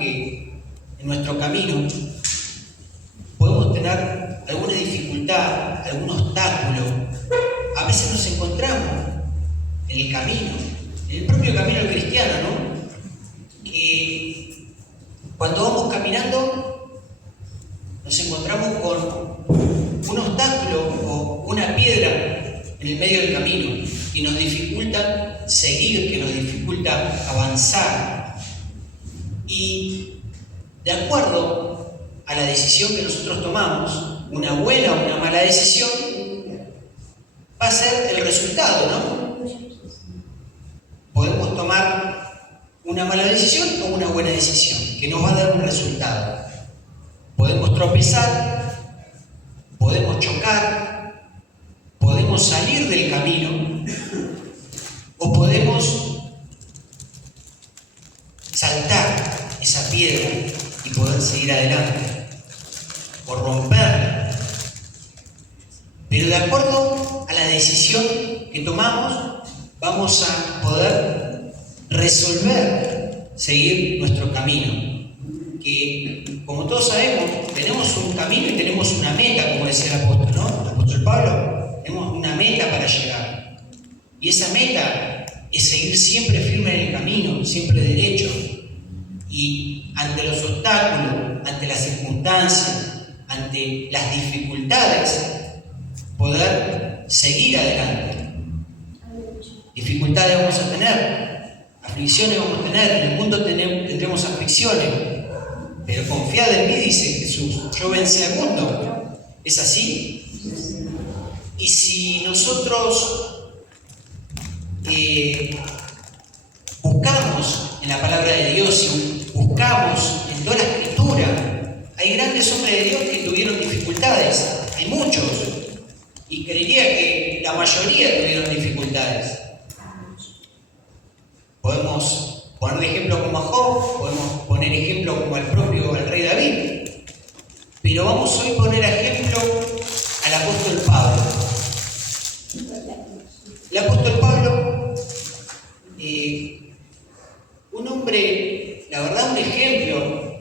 que en nuestro camino podemos tener alguna dificultad, algún obstáculo. A veces nos encontramos en el camino, en el propio camino del cristiano, ¿no? Que cuando vamos caminando nos encontramos con un obstáculo o una piedra en el medio del camino y nos dificulta seguir, que nos dificulta avanzar. Y de acuerdo a la decisión que nosotros tomamos, una buena o una mala decisión, va a ser el resultado, ¿no? Podemos tomar una mala decisión o una buena decisión, que nos va a dar un resultado. Podemos tropezar, podemos chocar, podemos salir del camino o podemos saltar esa piedra y poder seguir adelante o romperla. Pero de acuerdo a la decisión que tomamos, vamos a poder resolver seguir nuestro camino. Que, como todos sabemos, tenemos un camino y tenemos una meta, como decía el apóstol, ¿no? El apóstol Pablo, tenemos una meta para llegar. Y esa meta es seguir siempre firme en el camino, siempre derecho. Y ante los obstáculos, ante las circunstancias, ante las dificultades, poder seguir adelante. Dificultades vamos a tener, aflicciones vamos a tener, en el mundo tendremos aflicciones, pero confiad en mí, dice Jesús, yo vencí al mundo. ¿Es así? Y si nosotros buscamos en la palabra de Dios y buscamos en toda la Escritura, hay grandes hombres de Dios que tuvieron dificultades, hay muchos, y creería que la mayoría tuvieron dificultades. Podemos poner ejemplo como a Job, podemos poner ejemplo como al rey David, pero vamos hoy a poner ejemplo al apóstol Pablo. El apóstol Pablo, un hombre, la verdad, un ejemplo,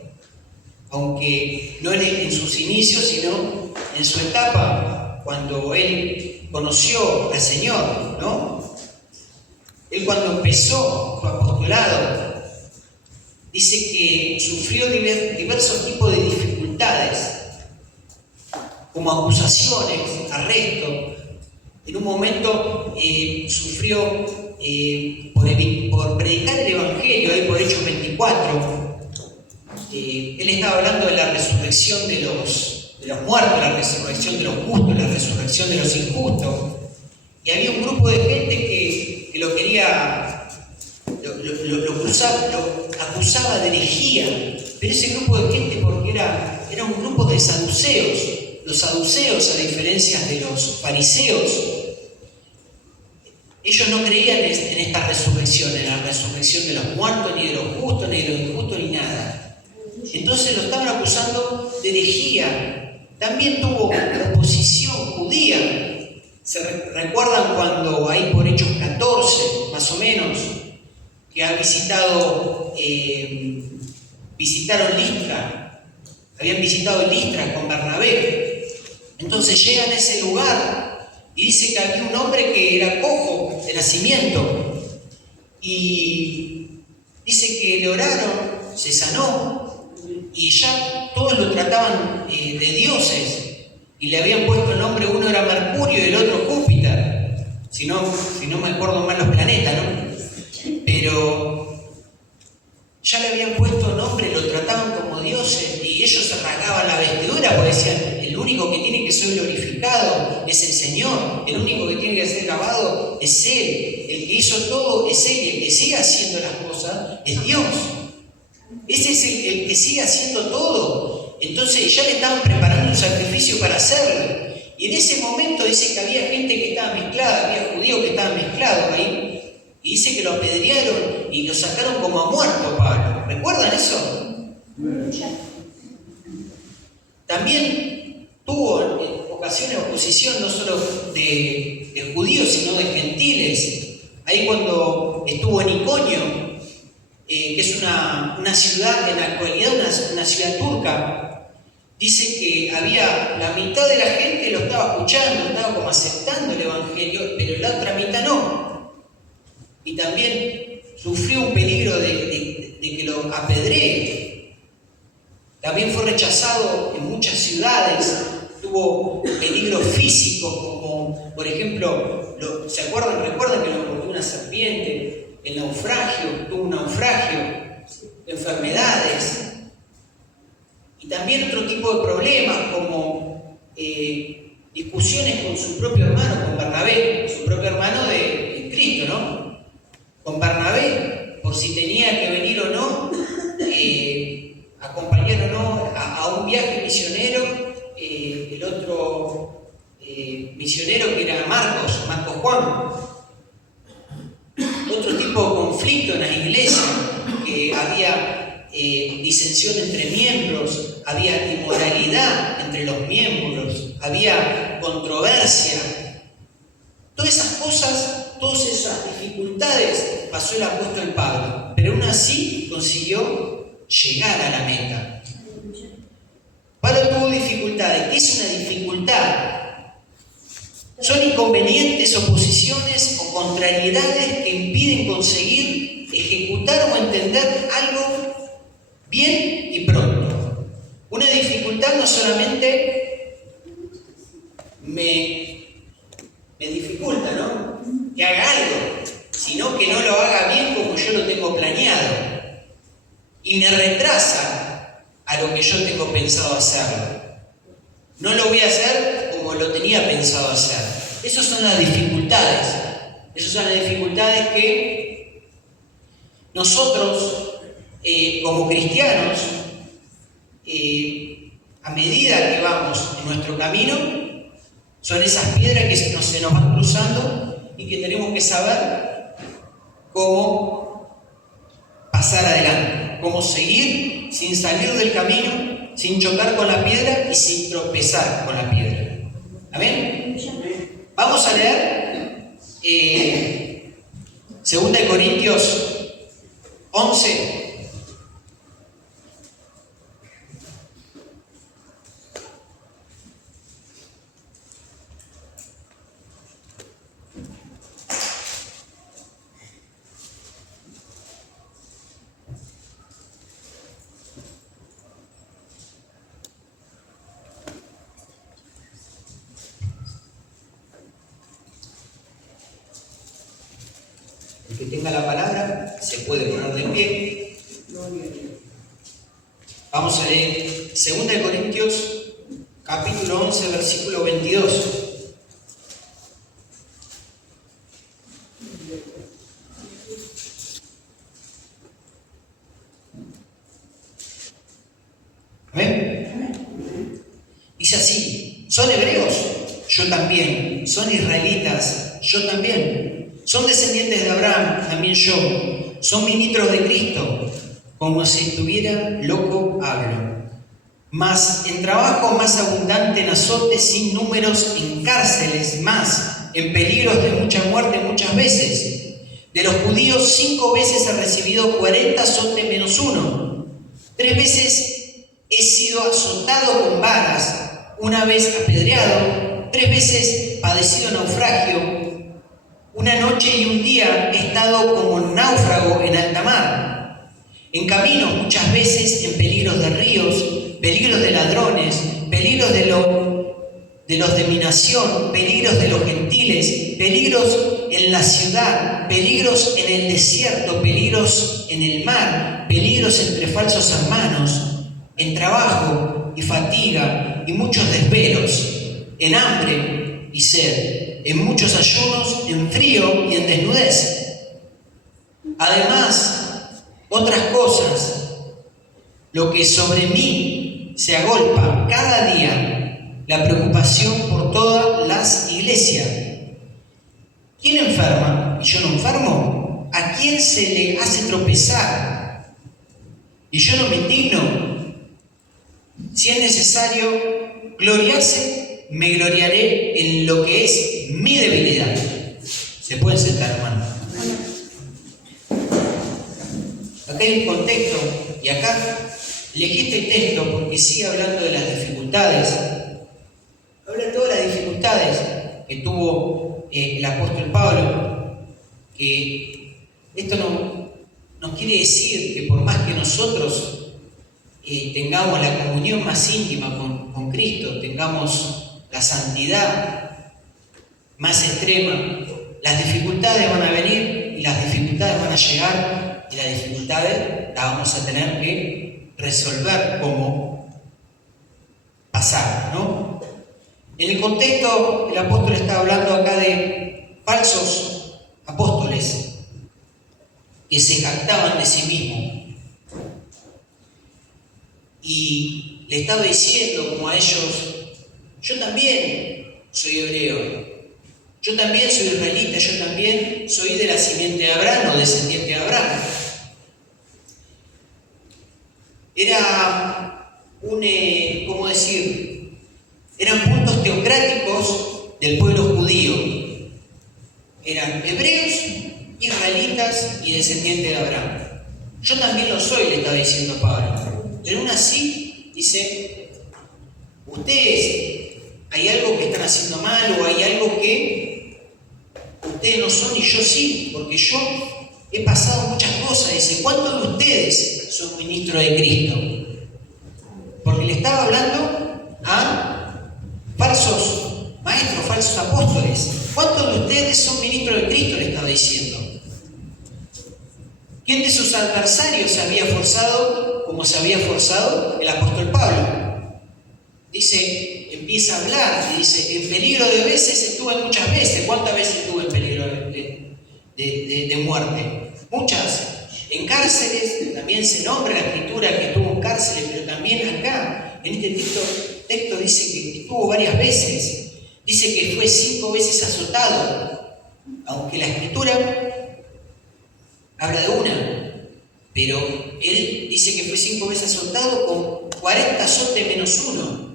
aunque no en sus inicios, sino en su etapa, cuando él conoció al Señor, ¿no? Él, cuando empezó su apostolado, dice que sufrió diversos tipos de dificultades, como acusaciones, arresto. En un momento sufrió por predicar el Evangelio, por Hechos 24. Él estaba hablando de la resurrección de los muertos, la resurrección de los justos, la resurrección de los injustos. Y había un grupo de gente que lo quería, lo acusaba de herejía. Pero ese grupo de gente, porque era un grupo de saduceos. Los saduceos, a diferencia de los fariseos, ellos no creían en esta resurrección, en la resurrección de los muertos, ni de los justos, ni de los injustos, ni nada. Entonces lo estaban acusando de herejía. También tuvo oposición judía. ¿Se recuerdan cuando ahí por Hechos 14, más o menos, que ha visitaron Listra? Habían visitado Listra con Bernabé. Entonces llegan a ese lugar y dice que había un hombre que era cojo de nacimiento. Y dice que le oraron, se sanó, y ya todos lo trataban de dioses. Y le habían puesto el nombre, uno era Mercurio y el otro Júpiter. Si no me acuerdo mal los planetas, ¿no? Pero ya le habían puesto nombre, lo trataban como dioses, y ellos se rasgaban la vestidura porque decían, el único que tiene que ser glorificado es el Señor, el único que tiene que ser alabado es Él, el que hizo todo es Él, y el que sigue haciendo las cosas es Dios. Ese es el que sigue haciendo todo. Entonces ya le estaban preparando un sacrificio para hacerlo. Y en ese momento dice que había gente que estaba mezclada, había judíos que estaban mezclados ahí. Y dice que lo apedrearon y lo sacaron como a muerto, Pablo. ¿Recuerdan eso? También tuvo en ocasiones oposición no solo de judíos, sino de gentiles. Ahí cuando estuvo en Iconio, que es una una ciudad, en la actualidad una ciudad turca. Dice que había la mitad de la gente lo estaba escuchando, estaba como aceptando el Evangelio, pero la otra mitad no. Y también sufrió un peligro de que lo apedreen. También fue rechazado en muchas ciudades, tuvo peligros físicos, como por ejemplo, ¿se acuerdan? ¿Recuerdan que lo mordió una serpiente? El naufragio, tuvo un naufragio, enfermedades. Y también otro tipo de problemas, como discusiones con su propio hermano, con Bernabé, su propio hermano de Cristo, ¿no? Con Bernabé, por si tenía que venir o no, acompañar o no a un viaje misionero, el otro misionero que era Marcos Juan. Otro tipo de conflicto en las iglesias, que había disensión entre miembros, había inmoralidad entre los miembros, había controversia. Todas esas cosas, todas esas dificultades pasó el apóstol Pablo, pero aún así consiguió llegar a la meta. Pablo tuvo dificultades. ¿Qué es una dificultad? Son inconvenientes, oposiciones o contrariedades que impiden conseguir, ejecutar o entender algo bien y pronto. Una dificultad no solamente me dificulta, ¿no?, que haga algo, sino que no lo haga bien como yo lo tengo planeado y me retrasa a lo que yo tengo pensado hacerlo. No lo voy a hacer como lo tenía pensado hacer. Esas son las dificultades. Esas son las dificultades que nosotros, como cristianos, a medida que vamos en nuestro camino, son esas piedras que se nos van cruzando y que tenemos que saber cómo pasar adelante, cómo seguir sin salir del camino, sin chocar con la piedra y sin tropezar con la piedra. ¿Amén? Vamos a leer 2 Corintios 11. El que tenga la palabra se puede poner de pie. Vamos a leer 2 Corintios capítulo 11, versículo 22. ¿Amén? Dice así: ¿son hebreos? Yo también. ¿Son israelitas? Yo también. ¿Son descendientes de Abraham? También yo. ¿Son ministros de Cristo? Como si estuviera loco hablo. Mas en trabajo más abundante, en azotes sin números, en cárceles más, en peligros de mucha muerte muchas veces. De los judíos 5 veces he recibido 40 azotes menos 1. 3 veces he sido azotado con varas, 1 vez apedreado, 3 veces padecido naufragio. 1 noche y 1 día he estado como náufrago en alta mar. En caminos muchas veces, en peligros de ríos, peligros de ladrones, peligros de los de mi nación, peligros de los gentiles, peligros en la ciudad, peligros en el desierto, peligros en el mar, peligros entre falsos hermanos, en trabajo y fatiga y muchos desvelos, en hambre y sed, en muchos ayunos, en frío y en desnudez. Además, otras cosas, lo que sobre mí se agolpa cada día, la preocupación por todas las iglesias. ¿Quién enferma y yo no enfermo? ¿A quién se le hace tropezar y yo no me indigno? Si es necesario gloriarse, me gloriaré en lo que es mi debilidad. Se pueden sentar, hermano. Acá hay un contexto Y acá elegí este texto porque sigue hablando de las dificultades. Habla de todas las dificultades que tuvo el apóstol Pablo. Que esto no nos quiere decir que por más que nosotros tengamos la comunión más íntima con Cristo, tengamos la santidad más extrema, las dificultades van a venir y las dificultades van a llegar y las dificultades las vamos a tener que resolver cómo pasar, ¿no? En el contexto, el apóstol está hablando acá de falsos apóstoles que se jactaban de sí mismos. Y le estaba diciendo como a ellos, yo también soy hebreo, yo también soy israelita, yo también soy de la simiente de Abraham o descendiente de Abraham. Era ¿cómo decir? Eran puntos teocráticos del pueblo judío. Eran hebreos, israelitas y descendientes de Abraham. Yo también lo soy, le estaba diciendo Pablo. Pero aún así, dice, ustedes, hay algo que están haciendo mal o hay algo que ustedes no son y yo sí, porque yo he pasado muchas cosas. Dice, ¿cuántos de ustedes son ministros de Cristo? Porque le estaba hablando a falsos maestros, falsos apóstoles. ¿Cuántos de ustedes son ministros de Cristo? Le estaba diciendo. ¿Quién de sus adversarios se había forzado como se había forzado el apóstol Pablo? Dice, empieza a hablar y dice, en peligro de veces estuve muchas veces. ¿Cuántas veces estuve en peligro de muerte? Muchas. En cárceles, también se nombra la escritura que estuvo en cárceles, pero también acá, en este texto dice que estuvo varias veces. Dice que fue 5 veces azotado, aunque la escritura habla de una, pero él dice que fue 5 veces azotado con 40 azotes menos 1.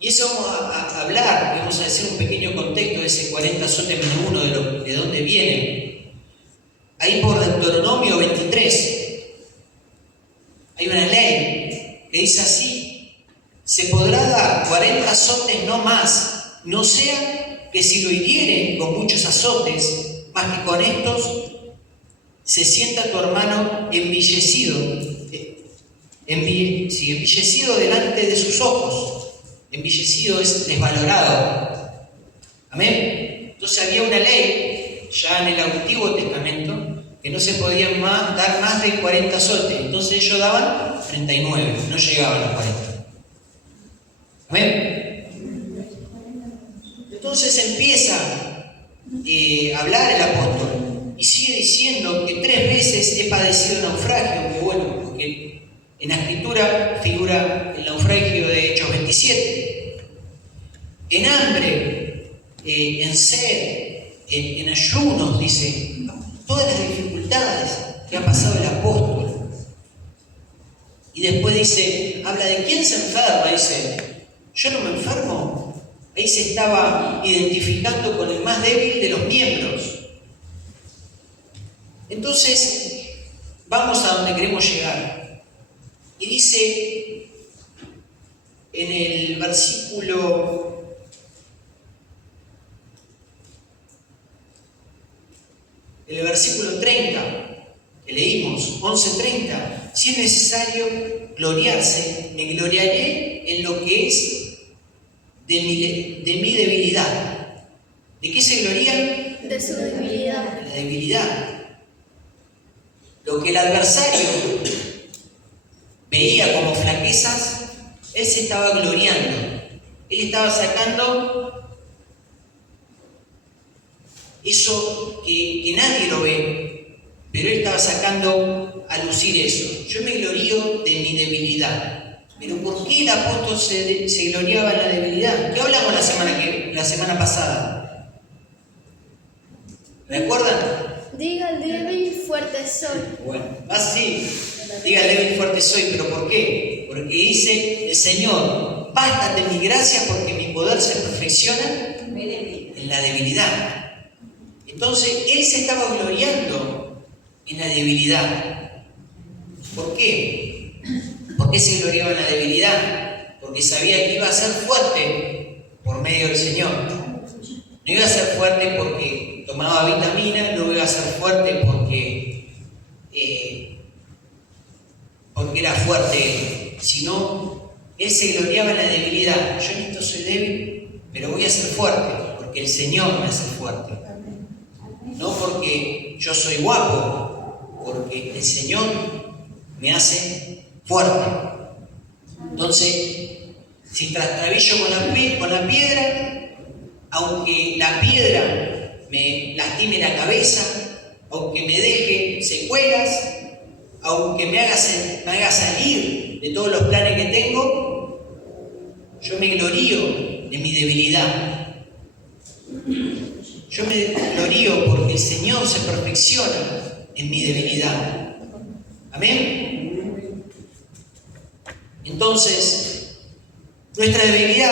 Y eso vamos a hablar, vamos a decir un pequeño contexto de ese 40 azotes menos 1, de dónde viene. Ahí por Deuteronomio 23, hay una ley que dice así, se podrá dar 40 azotes no más, no sea que si lo hirieren con muchos azotes, más que con estos, se sienta tu hermano envillecido delante de sus ojos. Envillecido es desvalorado. Amén. Entonces había una ley, ya en el Antiguo Testamento, que no se podían dar más de 40 azotes. Entonces ellos daban 39, no llegaban a 40. Amén. Entonces empieza a hablar el apóstol. Y sigue diciendo que 3 veces he padecido naufragio, que bueno, porque en la escritura figura el naufragio de Hechos 27. En hambre, en sed, en ayunos, dice, todas las dificultades que ha pasado el apóstol. Y después dice, habla de quién se enferma, dice, yo no me enfermo. Ahí se estaba identificando con el más débil de los miembros. Entonces, vamos a donde queremos llegar. Y dice en el versículo 30, que leímos, 11:30, si es necesario gloriarse, me gloriaré en lo que es de mi debilidad. ¿De qué se gloría? De su debilidad. La debilidad. Lo que el adversario veía como flaquezas, él se estaba gloriando. Él estaba sacando eso que nadie lo ve, pero él estaba sacando a lucir eso. Yo me glorío de mi debilidad. Pero ¿por qué el apóstol se gloriaba en la debilidad? ¿Qué hablamos la semana pasada? ¿Recuerdan? Diga el débil, fuerte soy. Bueno, así, diga el débil, fuerte soy, pero ¿por qué? Porque dice el Señor, bástate mi gracia porque mi poder se perfecciona en la debilidad. Entonces, él se estaba gloriando en la debilidad. ¿Por qué? ¿Por qué se gloriaba en la debilidad? Porque sabía que iba a ser fuerte por medio del Señor. No iba a ser fuerte porque tomaba vitamina, no iba a ser fuerte porque era fuerte, sino él se gloriaba en la debilidad. Yo en esto soy débil, pero voy a ser fuerte, porque el Señor me hace fuerte. No porque yo soy guapo, porque el Señor me hace fuerte. Entonces, si trastrabillo con la piedra, aunque la piedra me lastime la cabeza, aunque me deje secuelas, aunque me haga salir de todos los planes que tengo, yo me glorío de mi debilidad. Yo me glorío porque el Señor se perfecciona en mi debilidad. ¿Amén? Entonces, nuestra debilidad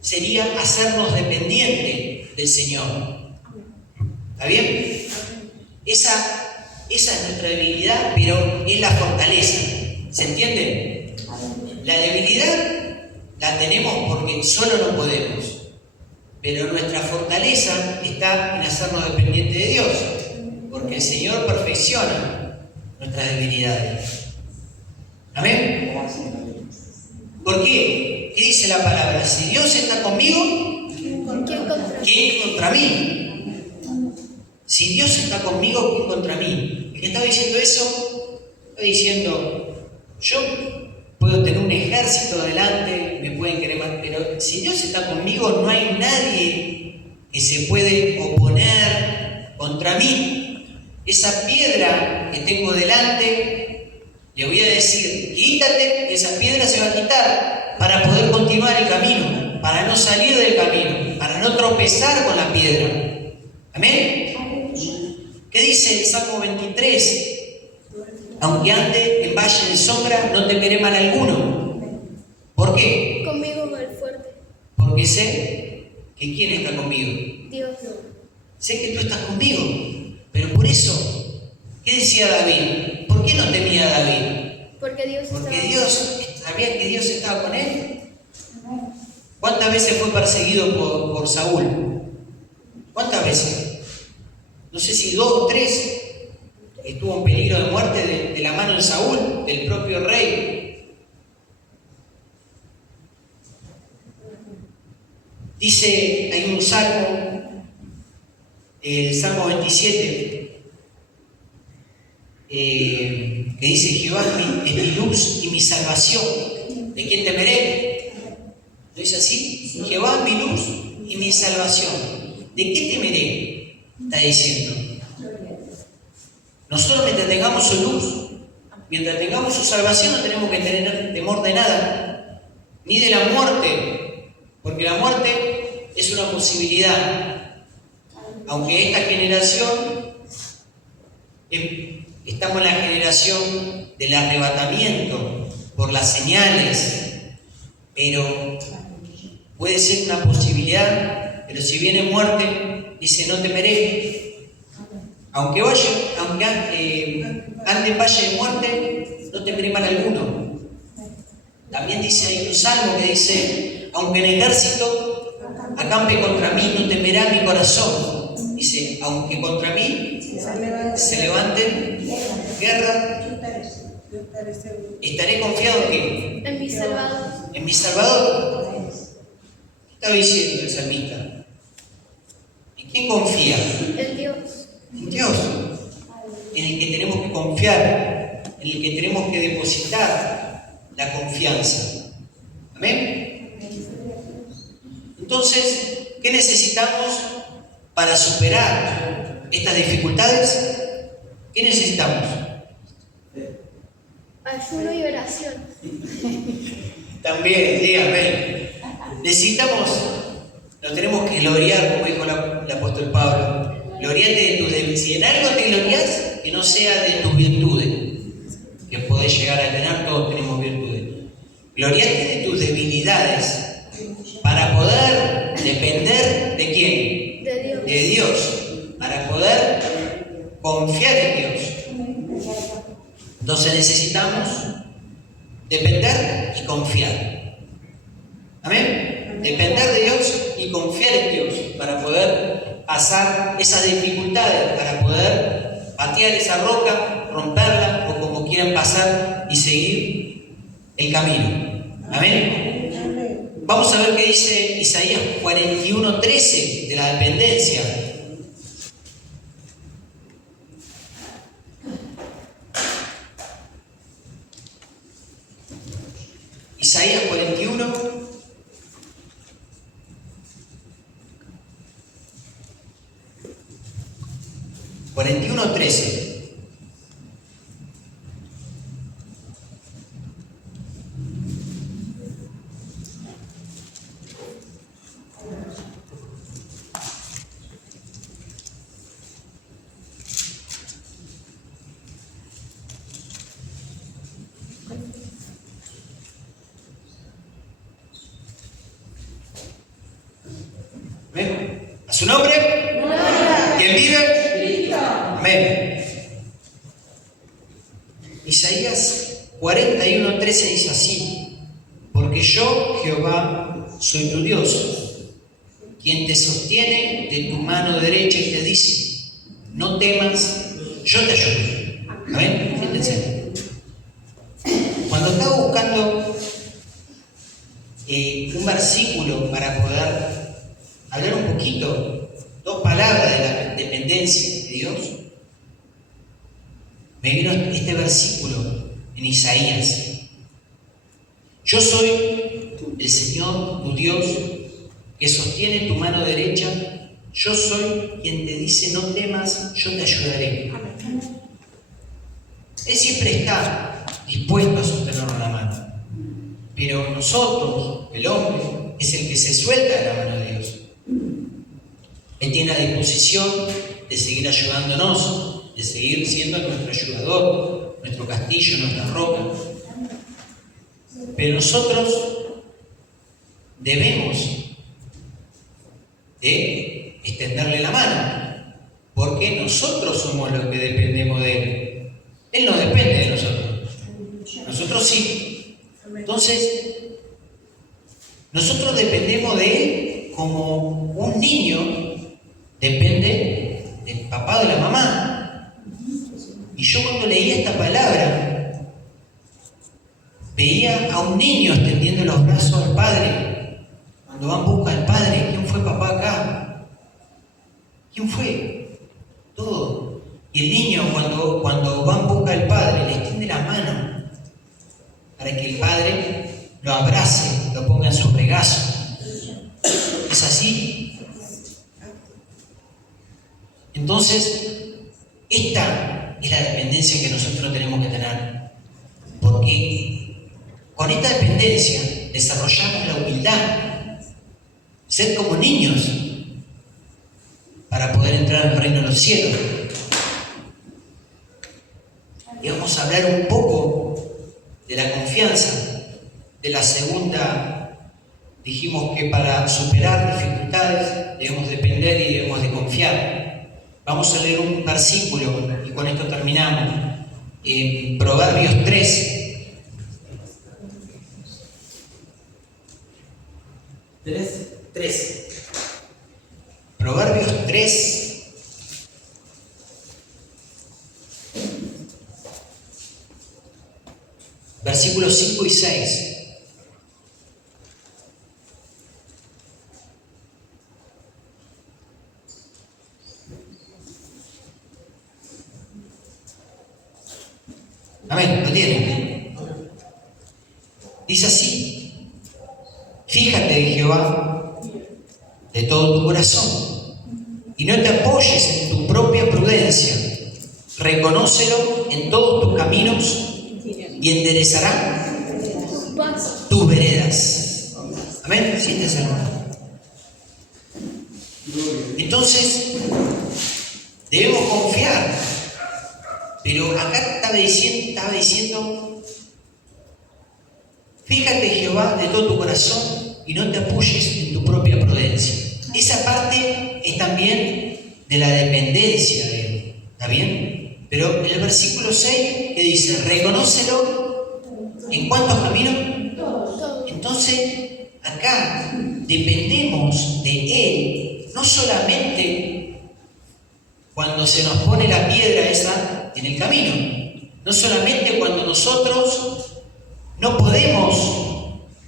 sería hacernos dependientes del Señor. ¿Está bien? Esa es nuestra debilidad, pero es la fortaleza. ¿Se entiende? La debilidad la tenemos porque solo no podemos, pero nuestra fortaleza está en hacernos dependientes de Dios, porque el Señor perfecciona nuestras debilidades. ¿Amén? ¿Por qué? ¿Qué dice la palabra? Si Dios está conmigo, ¿quién contra mí? Si Dios está conmigo, ¿quién contra mí? El que está diciendo eso, está diciendo, yo puedo tener un ejército adelante, me pueden querer más, pero si Dios está conmigo, no hay nadie que se puede oponer contra mí. Esa piedra que tengo delante, le voy a decir, quítate, y esa piedra se va a quitar para poder continuar el camino, para no salir del camino, para no tropezar con la piedra. ¿Amén? ¿Qué dice el Salmo 23? Aunque ande en valle de sombra, no temeré mal alguno. ¿Por qué? Conmigo va el fuerte. Porque sé que ¿quién está conmigo? Dios. Sé que tú estás conmigo. Pero por eso, ¿qué decía David? ¿Por qué no temía David? Porque Dios sabía que Dios estaba con él. ¿Cuántas veces fue perseguido por Saúl? ¿Cuántas veces? No sé si 2 o 3. Estuvo en peligro de muerte de la mano de Saúl, del propio rey. Dice, hay un salmo, el Salmo 27, que dice, Jehová es mi luz y mi salvación. ¿De quién temeré? ¿Lo dice así? Jehová es mi luz y mi salvación. ¿De qué temeré? Está diciendo. Nosotros mientras tengamos su luz, mientras tengamos su salvación, no tenemos que tener temor de nada, ni de la muerte, porque la muerte es una posibilidad. Aunque esta generación, estamos en la generación del arrebatamiento por las señales, pero puede ser una posibilidad, pero si viene muerte, dice no temeré. Aunque ande en valle de muerte, no temeré mal alguno. También dice, hay un salmo que dice, aunque el ejército acampe contra mí, no temerá mi corazón. Dice, aunque contra mí se levanten guerra, estaré confiado en ¿qué? En mi Salvador. En mi Salvador. ¿Qué estaba diciendo el salmista? ¿En quién confía? En Dios. En Dios, en el que tenemos que confiar, en el que tenemos que depositar la confianza. ¿Amén? Entonces, ¿qué necesitamos para superar estas dificultades? ¿Qué necesitamos? Ayuno y oración. También, sí, amén. Necesitamos, nos tenemos que gloriar, como dijo el apóstol Pablo. Gloriate de tus debilidades. Si en algo te glorias, que no sea de tus virtudes, que podés llegar a tener, todos tenemos virtudes. Gloriate de tus debilidades para poder depender de quién? De Dios. De Dios. Para poder confiar en Dios. Entonces necesitamos depender y confiar. ¿Amén? Depender de Dios y confiar en Dios para poder pasar esas dificultades, para poder patear esa roca, romperla o como quieran pasar y seguir el camino. ¿Amén? Vamos a ver qué dice Isaías 41:13 de la dependencia. Isaías 41, 41:13. ¿Amén? ¿A su nombre? Gloria. ¿Quién vive? Cristo. Amén. Isaías 41:13 dice así: porque yo, Jehová, soy tu Dios, quien te sostiene de tu mano derecha y te dice: no temas, yo te ayudo. Amén. Fíjense. Cuando estaba buscando un versículo para poder hablar un poquito, dos palabras de la dependencia de Dios, me vino este versículo en Isaías. Yo soy el Señor, tu Dios, que sostiene tu mano derecha. Yo soy quien te dice: no temas, yo te ayudaré. Él siempre está dispuesto a sostenernos la mano. Pero nosotros, el hombre, es el que se suelta de la mano de Dios. Él tiene la disposición de seguir ayudándonos, de seguir siendo nuestro ayudador, nuestro castillo, nuestra roca. Pero nosotros debemos de extenderle la mano, porque nosotros somos los que dependemos de Él. Él no depende de nosotros. Nosotros sí. Entonces, nosotros dependemos de Él como un niño depende del papá o de la mamá. Y yo cuando leía esta palabra, veía a un niño extendiendo los brazos al padre. Cuando va en busca del padre, ¿quién fue papá acá? ¿Quién fue? Todo. Y el niño cuando va en busca del padre, le extiende la mano para que el padre lo abrace, lo ponga en su regazo. ¿Es así? Entonces, esta es la dependencia que nosotros tenemos que tener. Porque con esta dependencia desarrollamos la humildad. Ser como niños para poder entrar al reino de los cielos. Y vamos a hablar un poco de la confianza. De la segunda, dijimos que para superar dificultades debemos depender y debemos de confiar. Vamos a leer un versículo y con esto terminamos. Proverbios 3. 3. Proverbios 3. Versículos 5 y 6. Amén, ¿lo tienen? Dice así: fíjate en Jehová de todo tu corazón y no te apoyes en tu propia prudencia. Reconócelo en todos tus caminos y enderezará tus veredas. Amén, siéntese, hermano. Entonces, debemos confiar. Pero acá estaba diciendo, fíjate Jehová de todo tu corazón y no te apoyes en tu propia prudencia. Esa parte es también de la dependencia de Él. ¿Está bien? Pero en el versículo 6, ¿qué dice? Reconócelo. ¿En cuántos caminos? Todo. Entonces, acá dependemos de Él, no solamente cuando se nos pone la piedra esa en el camino, no solamente cuando nosotros no podemos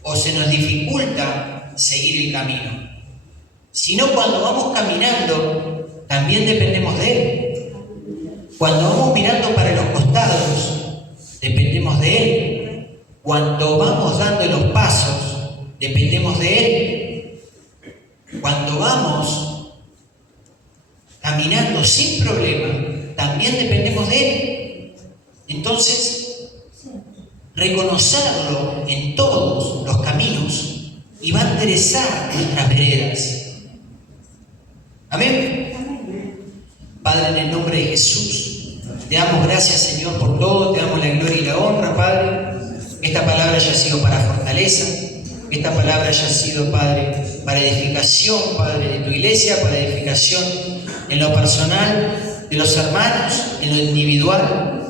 o se nos dificulta seguir el camino, sino cuando vamos caminando, también dependemos de Él. Cuando vamos mirando para los costados, dependemos de Él. Cuando vamos dando los pasos, dependemos de Él. Cuando vamos caminando sin problema, también dependemos de Él. Entonces, reconocerlo en todos los caminos y va a enderezar nuestras veredas. Amén. Padre, en el nombre de Jesús, te damos gracias, Señor, por todo, te damos la gloria y la honra, Padre. Que esta palabra haya sido para fortaleza, que esta palabra haya sido, Padre, para edificación, Padre, de tu iglesia, para edificación en lo personal, de los hermanos, en lo individual.